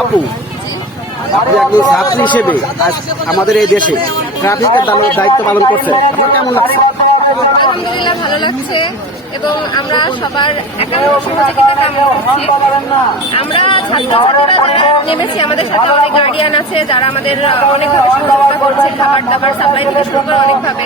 আপু আপনি একজন ছাত্রী হিসেবে আজ আমাদের এই দেশে ট্রাফিকের দায়িত্ব পালন করছেন। আমার কেমন লাগছে? আলহামদুলিল্লাহ ভালো লাগছে। এবং আমরা সবার আমরা ছাত্রছাত্রীরা যারা নেমেছি, আমাদের সাথে অনেক গার্ডিয়ান আছে, যারা আমাদের অনেকভাবে সহযোগিতা করছে, খাবার দাবার সাপ্লাই থেকে শুরু করে অনেকভাবে।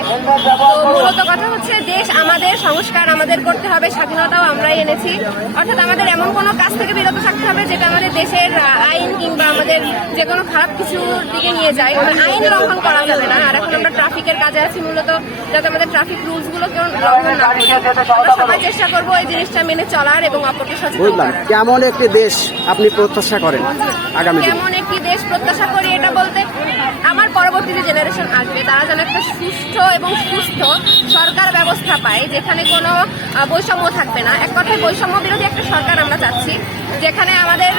তো মূলত কথা হচ্ছে, দেশ আমাদের, সংস্কার আমাদের করতে হবে, স্বাধীনতাও আমরাই এনেছি। অর্থাৎ আমাদের এমন কোনো কাজ থেকে বিরত থাকতে হবে যেটা আমাদের দেশের আইন কিংবা আমাদের যে কোনো খারাপ কিছুর দিকে নিয়ে যায়। আইন লঙ্ঘন করা যাবে না। আর এখন আমরা ট্রাফিকের কাজে আছি মূলত, যাতে আমাদের ট্রাফিক রুলসগুলো কেউ লঙ্ঘন না করে। সবাই চেষ্টা করব এই জিনিসটা মেনে চলার এবং অপরকে সচেতন বুঝলাম। কেমন একটি দেশ আপনি প্রত্যাশা করেন আগামী কেমন একটি দেশ প্রত্যাশা করি এটা বলতে আমার পরবর্তী যে জেনারেশন আসবে। তারা যেন একটা সুস্থ এবং সুস্থ সরকার ব্যবস্থা পায় যেখানে কোনো বৈষম্য থাকবে না। এক কথায় বৈষম্য বিরোধী একটা সরকার আমরা চাচ্ছি যেখানে আমাদের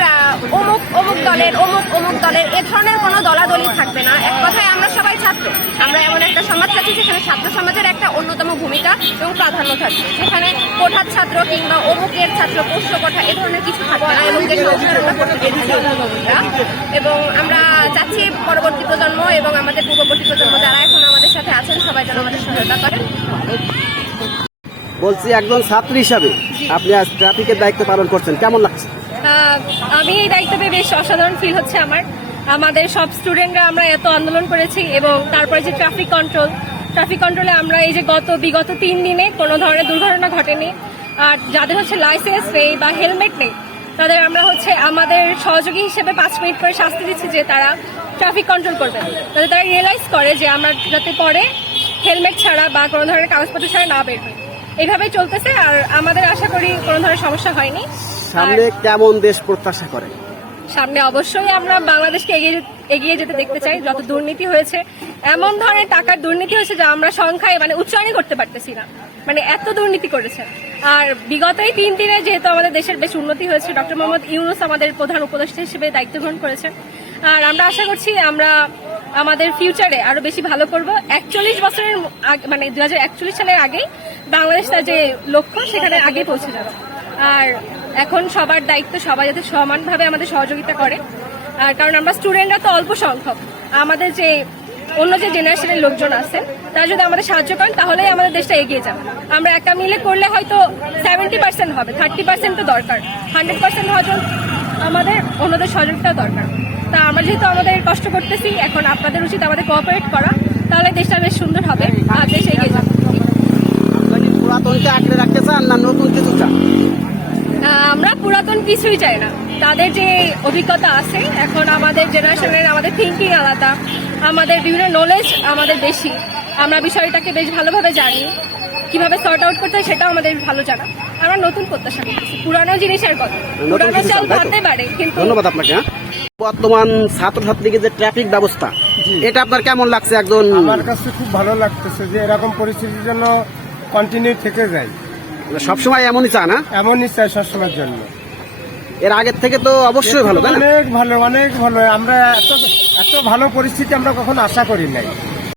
অমুক অমুক দলের অমুক অমুক দলের এ ধরনের কোনো দলাদলি থাকবে না। এক কথায় আমরা সবাই ছাত্র। আমরা এমন একটা সমাজ চাচ্ছি যেখানে ছাত্র সমাজের একটা অন্যতম ভূমিকা এবং প্রাধান্য থাকবে। যেখানে কোঠার ছাত্র কিংবা অমুকের ছাত্র পোষ্য কোঠা এ ধরনের কিছু থাকবে না এবং যে আমরা করতে এবং আমরা চাচ্ছি পরবর্তী প্রজন্ম এবং আমাদের পূর্ববর্তী প্রজন্ম যারা এখন আমাদের সাথে আছেন সবাই যেন আমাদের সহায়তা করেন। বলছি একজন ছাত্রী হিসাবে আপনি আজ ট্রাফিকের দায়িত্ব পালন করছেন কেমন লাগছে? আমি এই দায়িত্ব পেয়ে বেশ অসাধারণ ফিল হচ্ছে আমার। আমাদের সব স্টুডেন্টরা আমরা এত আন্দোলন করেছি এবং তারপরে যে ট্রাফিক কন্ট্রোল ট্রাফিক কন্ট্রোলে আমরা এই যে গত বিগত তিন দিনে কোনো ধরনের দুর্ঘটনা ঘটেনি। আর যাদের হচ্ছে লাইসেন্স নেই বা হেলমেট নেই তাদের আমরা হচ্ছে আমাদের সহযোগী হিসেবে পাঁচ মিনিট করে শাস্তি দিচ্ছি যে তারা ট্রাফিক কন্ট্রোল করবে। যাতে তারা রিয়েলাইজ করে যে আমরা যাতে পরে হেলমেট ছাড়া বা কোনো ধরনের কাগজপত্র ছাড়া না বের হই। এইভাবেই চলতেছে আর আমাদের আশা করি কোনো ধরনের সমস্যা হয়নি। সামনে কেমন দেশ প্রত্যাশা করে? সামনে অবশ্যই আমরা বাংলাদেশকে এগিয়ে এগিয়ে যেতে দেখতে চাই, যত দুর্নীতি হয়েছে। এমন ধরনের টাকার দুর্নীতি হয়েছে যা আমরা সংখ্যায় মানে উচ্চারণই করতে পারতেছি না। মানে এত দুর্নীতি করেছে আর বিগত এই তিন দিনে যেহেতু আমাদের দেশের বেশ উন্নতি হয়েছে, ডক্টর মোহাম্মদ ইউনুস আমাদের প্রধান উপদেষ্টা হিসেবে দায়িত্ব গ্রহণ করেছেন। আর আমরা আশা করছি আমরা আমাদের ফিউচারে আরও বেশি ভালো করব। একচল্লিশ বছরের মানে দু হাজার একচল্লিশ সালের আগেই বাংলাদেশ তার যে লক্ষ্য, সেখানে আগে পৌঁছে যাবে। আর এখন সবার দায়িত্ব সবাই যাতে সমানভাবে আমাদের সহযোগিতা করে। কারণ আমরা স্টুডেন্টরা তো অল্প সংখ্যক। আমাদের যে অন্য যে জেনারেশনের লোকজন আছেন তারা যদি আমাদের সাহায্য করেন, তাহলেই আমাদের দেশটা এগিয়ে যাবে। আমরা একা মিলে করলে হয়তো সেভেন্টি পার্সেন্ট হবে থার্টি পার্সেন্ট তো দরকার। হান্ড্রেড পার্সেন্ট হওয়ার আমাদের, অন্যদের সহযোগিতা দরকার। তা আমরা যেহেতু আমাদের কষ্ট করতেছি, এখন আপনাদের উচিত আমাদের কোঅপারেট করা। তাহলে দেশটা বেশ সুন্দর হবে, আর দেশ এগিয়ে যাবে। পুরাতনকে আঁকড়ে রাখতে চান না নতুন কিছু চান? পুরাতন কিছুই চাই না। তাদের যে অভিজ্ঞতা আছে এখন আমাদের জেনারেশনের আমাদের থিঙ্কিং আলাদা। আমাদের বিভিন্ন নলেজ আমাদের বেশি। আমরা বিষয়টাকে বেশ ভালোভাবে জানি। কীভাবে সর্ট আউট করতে হয় সেটাও আমাদের ভালো জানা। আমরা নতুন প্রত্যাশা করতেছি। পুরানো জিনিসের কথা। পুরানো চাল ভাবতে পারে কিন্তু ধন্যবাদ আপনাকে হ্যাঁ? বর্তমান ছাত্রছাত্রীকে যে ট্রাফিক ব্যবস্থা এটা আপনার কেমন লাগছে একজন আমার কাছে খুব ভালো লাগতেছে যে এরকম পরিস্থিতির জন্য কন্টিনিউ থেকে যায়। সবসময় এমনই চা না এমনই চাই সবসময়ের জন্য। এর আগের থেকে তো অবশ্যই ভালো অনেক ভালো অনেক ভালো। আমরা এত এত ভালো পরিস্থিতি আমরা কখনো আশা করি নাই।